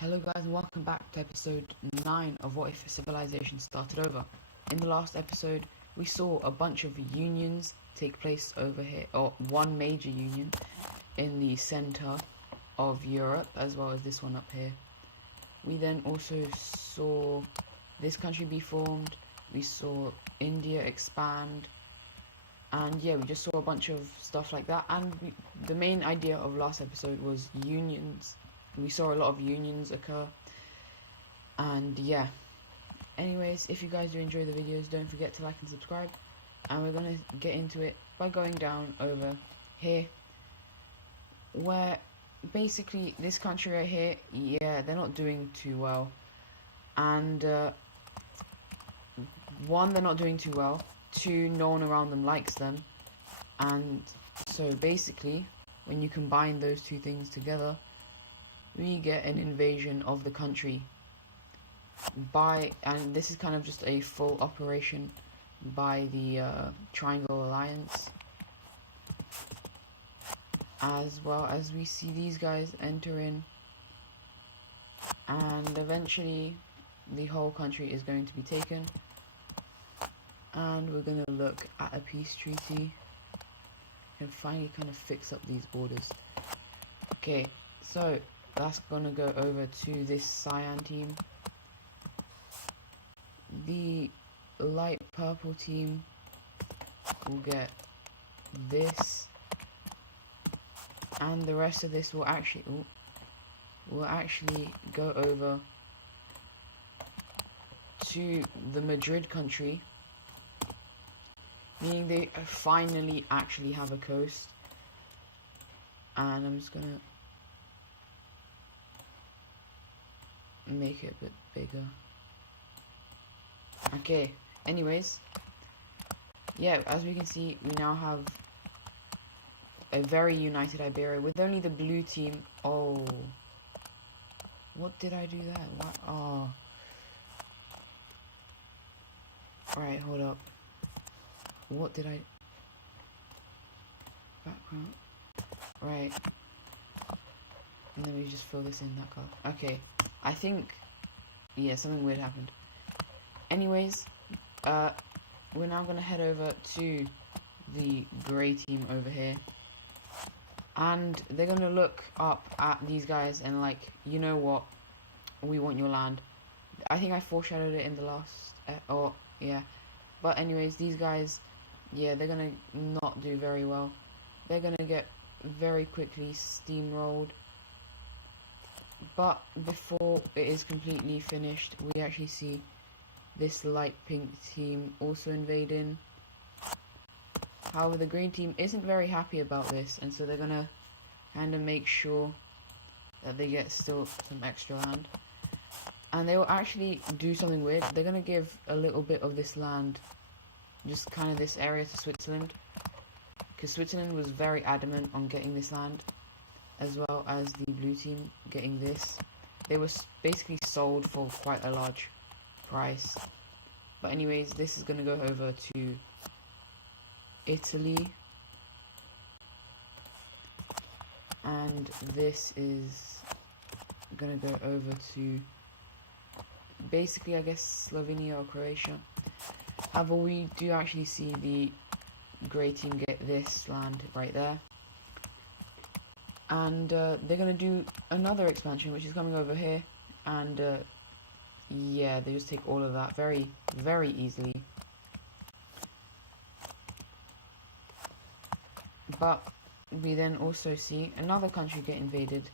Hello guys and welcome back to episode 9 of What If Civilization Started Over. In the last episode we saw a bunch of unions take place over here, or one major union in the center of Europe as well as this one up here. We then also saw this country be formed, we saw India expand, and yeah, we just saw a bunch of stuff like that. And the main idea of last episode was unions. We saw a lot of unions occur, and yeah. Anyways, if you guys do enjoy the videos, don't forget to like and subscribe, and we're gonna get into it by going down over here, where basically this country right here, yeah, they're not doing too well. And one, they're not doing too well. Two, no one around them likes them. And so basically, when you combine those two things together, we get an invasion of the country and this is kind of just a full operation by the Triangle Alliance, as well as we see these guys enter in, and eventually the whole country is going to be taken, and we're going to look at a peace treaty and finally kind of fix up these borders. Okay, so that's gonna go over to this cyan team. The light purple team will get this, and the rest of this will actually go over to the Madrid country, meaning they finally actually have a coast. And I'm just gonna make it a bit bigger. Okay, anyways, yeah, as we can see, we now have a very united Iberia with only the blue team. Oh, what did I do there? What? Oh, right, hold up. What did I? Background. Right. And then we just fill this in that color. Okay. I think, yeah, something weird happened. Anyways, we're now going to head over to the grey team over here. And they're going to look up at these guys and like, you know what? We want your land. I think I foreshadowed it in the last, yeah. But anyways, these guys, yeah, they're going to not do very well. They're going to get very quickly steamrolled. But before it is completely finished, we actually see this light pink team also invading. However, the green team isn't very happy about this, and so they're gonna kind of make sure that they get still some extra land. And they will actually do something weird. They're gonna give a little bit of this land, just kind of this area, to Switzerland, because Switzerland was very adamant on getting this land, as well as the blue team getting this. They were basically sold for quite a large price. But anyways, this is going to go over to Italy. And this is going to go over to basically, I guess, Slovenia or Croatia. However, we do actually see the grey team get this land right there. And they're going to do another expansion, which is coming over here. And yeah, they just take all of that very, very easily. But we then also see another country get invaded.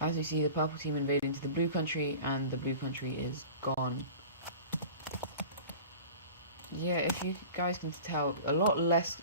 As you see, the purple team invaded into the blue country, and the blue country is gone. Yeah, if you guys can tell, a lot less.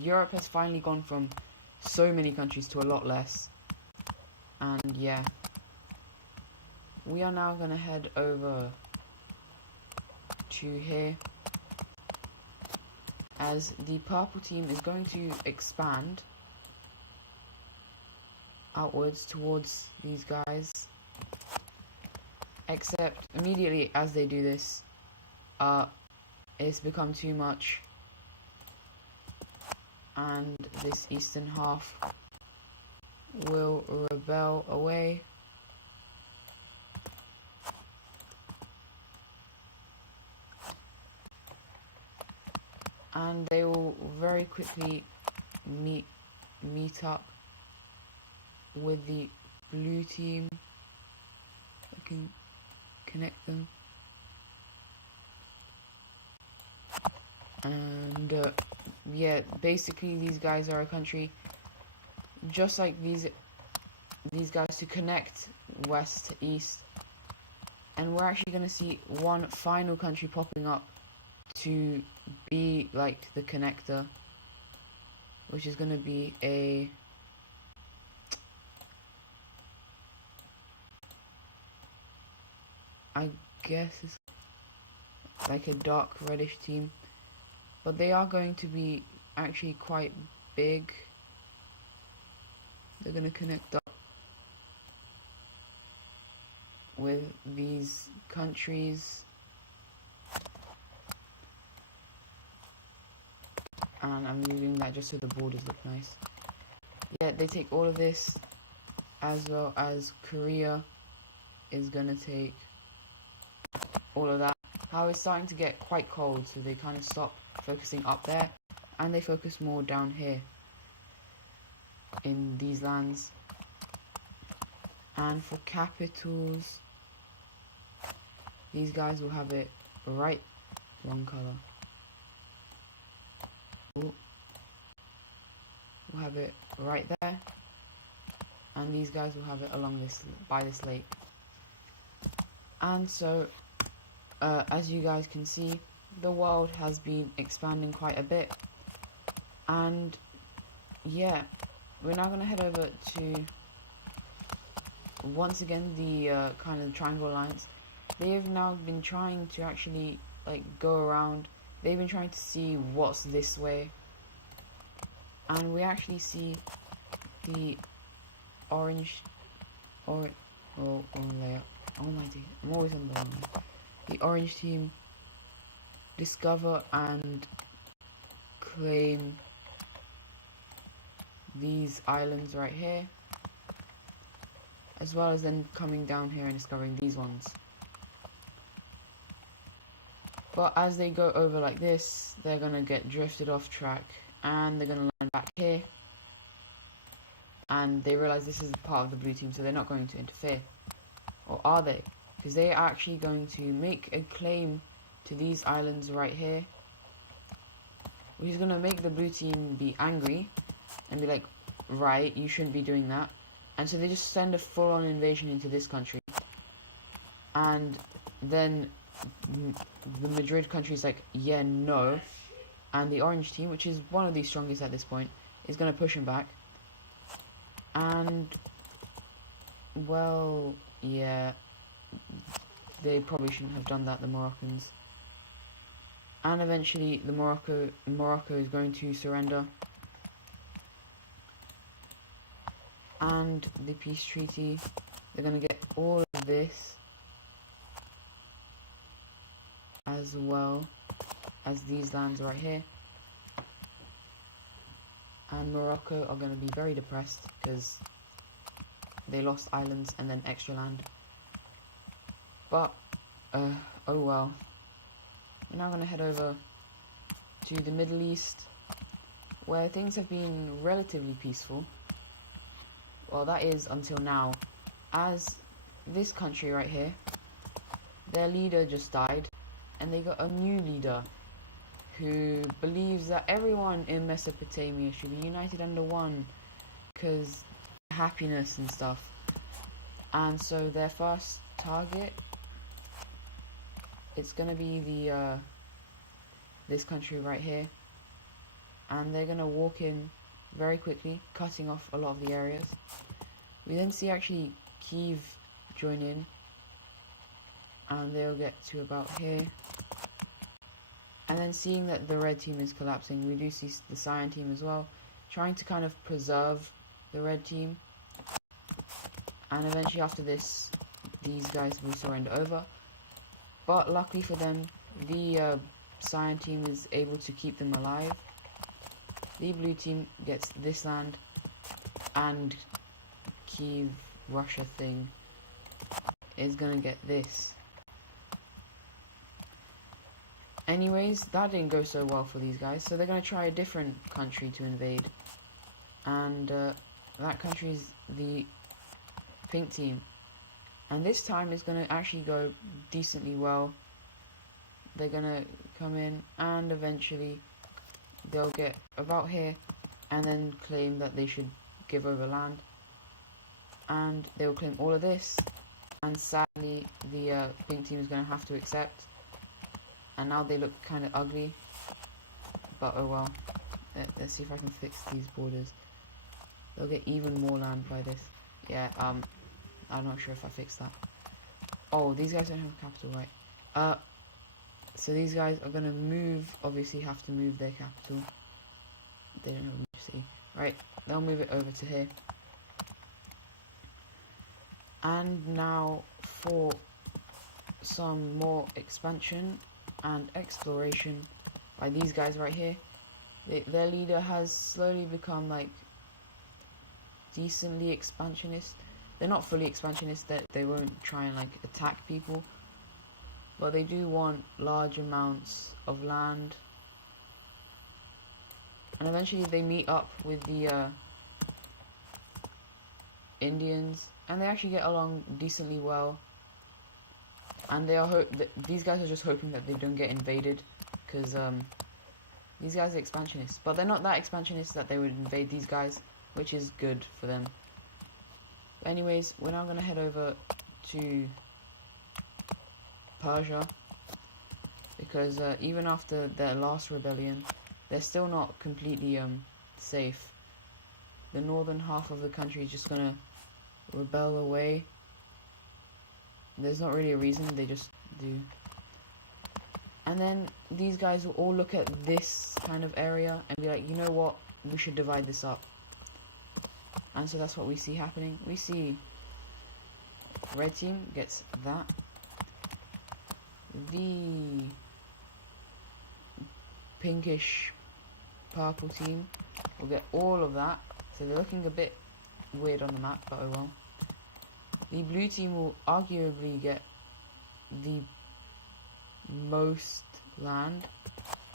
Europe has finally gone from so many countries to a lot less. And yeah, we are now going to head over to here, as the purple team is going to expand outwards towards these guys. Except immediately as they do this, it's become too much, and this eastern half will rebel away. and they will very quickly meet up with the blue team. I can connect them, and yeah, basically these guys are a country just like these guys to connect west to east, and we're actually going to see one final country popping up to be like the connector, which is going to be I guess it's like a dark reddish team, but they are going to be actually quite big. They're going to connect up with these countries, and I'm doing that just so the borders look nice. Yeah, they take all of this, as well as Korea is gonna take all of that. How it's starting to get quite cold, so they kind of stop focusing up there, and they focus more down here in these lands. And for capitals, these guys will have it right, wrong color. Ooh. We'll have it right there, and these guys will have it along this, by this lake. And so, as you guys can see, the world has been expanding quite a bit, and yeah, we're now going to head over to, once again, the kind of Triangle Alliance. They have now been trying to actually like go around. They've been trying to see what's this way, and we actually see the orange, or on layout. Oh my dear, I'm always on the wrong one. The orange team discover and claim these islands right here, as well as then coming down here and discovering these ones. But as they go over like this, they're gonna get drifted off track, and they're gonna land back here, and they realize this is part of the blue team, so they're not going to interfere. Or are they? Because they are actually going to make a claim to these islands right here, which is going to make the blue team be angry and be like, right, you shouldn't be doing that. And so they just send a full-on invasion into this country, and then the Madrid country is like, yeah, no, and the orange team, which is one of the strongest at this point, is going to push him back. And well, yeah, they probably shouldn't have done that, the Moroccans. And eventually the Morocco is going to surrender, and the peace treaty, they're going to get all of this, as well as these lands right here. And Morocco are going to be very depressed because they lost islands and then extra land. But, oh well. We're now going to head over to the Middle East, where things have been relatively peaceful. Well, that is until now, as this country right here, their leader just died, and they got a new leader who believes that everyone in Mesopotamia should be united under one, because happiness and stuff. And so their first target, it's gonna be the this country right here, and they're gonna walk in very quickly, cutting off a lot of the areas. We then see actually Kiev join in, and they'll get to about here. And then seeing that the red team is collapsing, we do see the cyan team as well, trying to kind of preserve the red team. And eventually after this, these guys will surrender over. But luckily for them, the cyan team is able to keep them alive. The blue team gets this land, and Kiev, Russia thing is gonna get this. Anyways, that didn't go so well for these guys, so they're going to try a different country to invade. And that country is the pink team. And this time it's going to actually go decently well. They're going to come in and eventually they'll get about here and then claim that they should give over land. And they will claim all of this. And sadly, the pink team is going to have to accept. And now they look kind of ugly. But oh well. Let's see if I can fix these borders. They'll get even more land by this. Yeah, I'm not sure if I fixed that. Oh, these guys don't have a capital, right? So these guys are going to move, obviously have to move their capital. They don't have a major city. Right, they'll move it over to here. And now for some more expansion and exploration by these guys right here. Their leader has slowly become like decently expansionist. They're not fully expansionist, that they won't try and like attack people, but they do want large amounts of land. And eventually they meet up with the Indians, and they actually get along decently well. And they are these guys are just hoping that they don't get invaded, because these guys are expansionists, but they're not that expansionist that they would invade these guys, which is good for them. But anyways, we're now going to head over to Persia, because even after their last rebellion, they're still not completely safe. The northern half of the country is just going to rebel away. There's not really a reason, they just do. And then these guys will all look at this kind of area and be like, you know what, we should divide this up. And so that's what we see happening. We see red team gets that. The pinkish purple team will get all of that. So they're looking a bit weird on the map, but oh well. The blue team will arguably get the most land,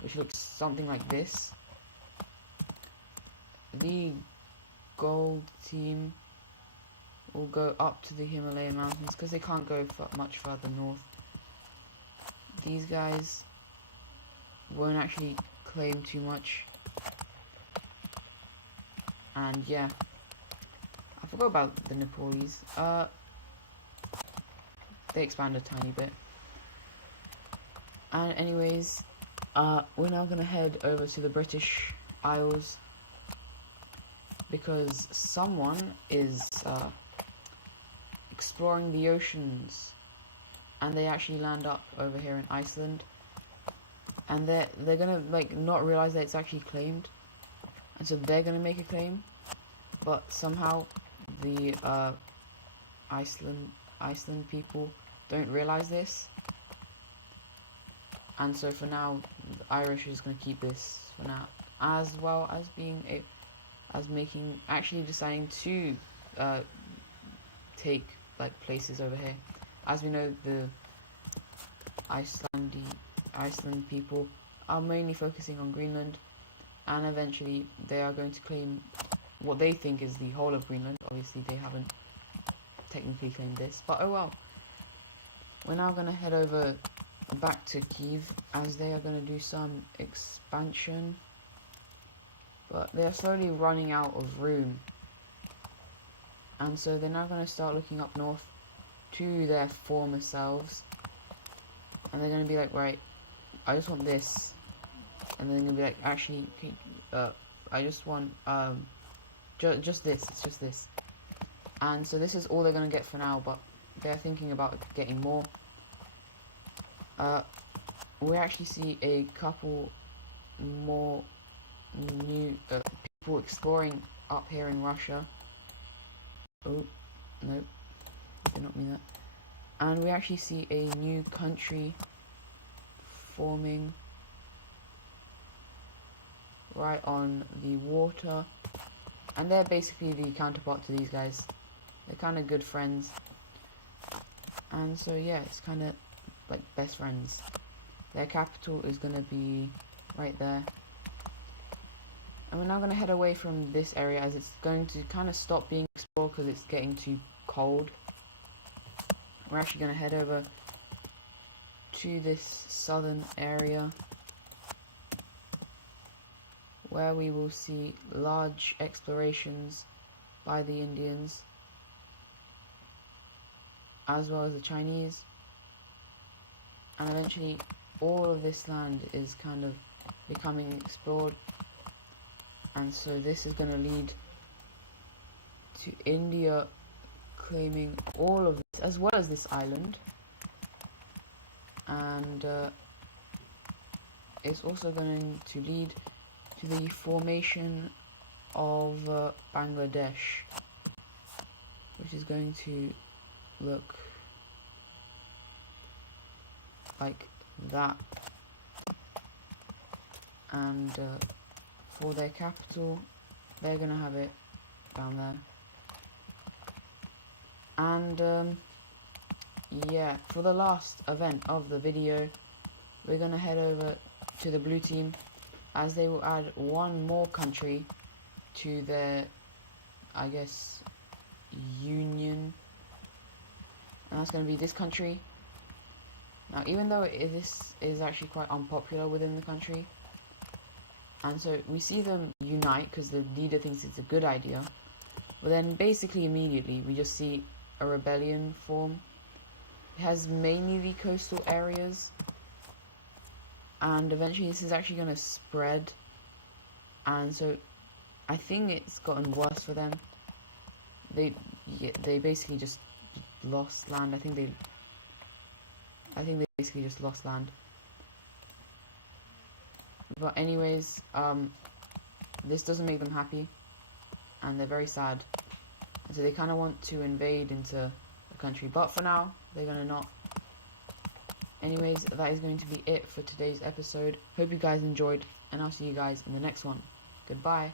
which looks something like this. The gold team will go up to the Himalayan mountains because they can't go much further north. These guys won't actually claim too much. And yeah, I forgot about the Nepalis. They expand a tiny bit. And anyways, we're now gonna head over to the British Isles, because someone is exploring the oceans, and they actually land up over here in Iceland, and they're gonna like not realize that it's actually claimed, and so they're gonna make a claim, but somehow the Iceland people don't realize this, and so for now the Irish is gonna keep this for now, as well as being actually deciding to take like places over here. As we know, the Iceland people are mainly focusing on Greenland, and eventually they are going to claim what they think is the whole of Greenland. Obviously they haven't technically claimed this, but oh well. We're now going to head over back to Kiev, as they are going to do some expansion, but they're slowly running out of room, and so they're now going to start looking up north to their former selves, and they're going to be like, right, I just want this, and then they're going to be like, actually, I just want just this, it's just this. And so this is all they're going to get for now, but they're thinking about getting more. We actually see a couple more new people exploring up here in Russia. Oh, no, did not mean that. And we actually see a new country forming right on the water, and they're basically the counterpart to these guys. They're kind of good friends, and so yeah, it's kind of like best friends. Their capital is going to be right there. And we're now going to head away from this area as it's going to kind of stop being explored because it's getting too cold. We're actually going to head over to this southern area where we will see large explorations by the Indians as well as the Chinese, and eventually all of this land is kind of becoming explored, and so this is going to lead to India claiming all of this as well as this island, and it's also going to lead to the formation of Bangladesh, which is going to look like that. And for their capital, they're gonna have it down there. And yeah, for the last event of the video, we're gonna head over to the blue team as they will add one more country to their, I guess, union, and that's going to be this country. Now, even though this is actually quite unpopular within the country, and so we see them unite because the leader thinks it's a good idea, but then basically immediately we just see a rebellion form. It has mainly the coastal areas, and eventually this is actually going to spread, and so I think it's gotten worse for them. They basically just lost land. I think they basically just lost land. But anyways, this doesn't make them happy, and they're very sad, and so they kind of want to invade into the country, but for now they're gonna not. Anyways, that is going to be it for today's episode. Hope you guys enjoyed, and I'll see you guys in the next one. Goodbye.